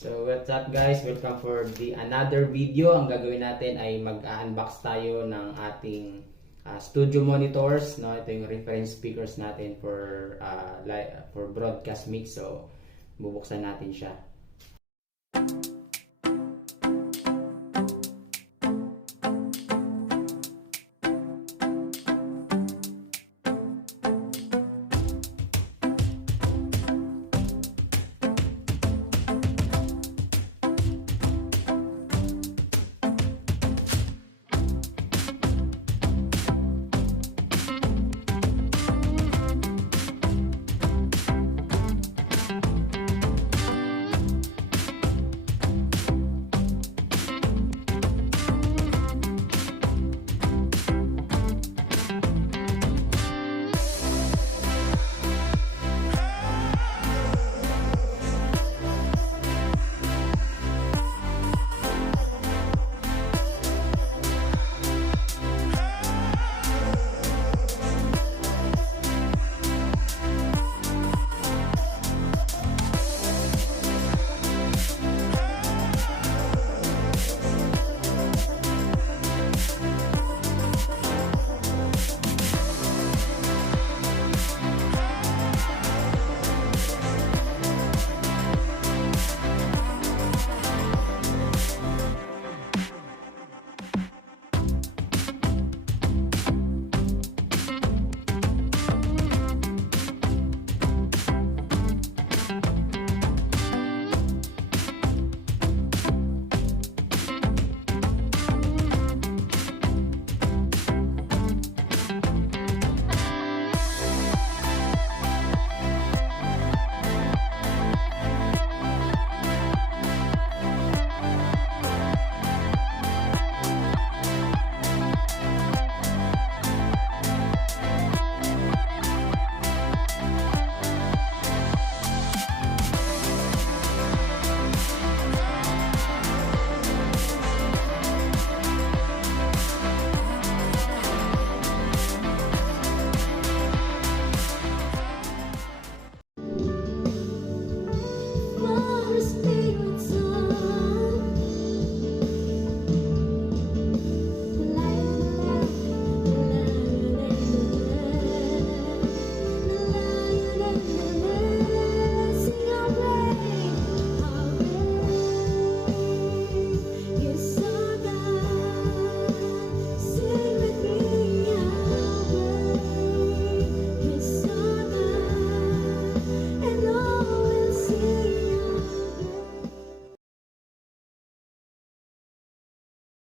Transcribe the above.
So what's up guys, welcome for the another video. Ang gagawin natin ay mag-unbox tayo ng ating studio monitors, no? Ito yung reference speakers natin for broadcast mix. So bubuksan natin siya.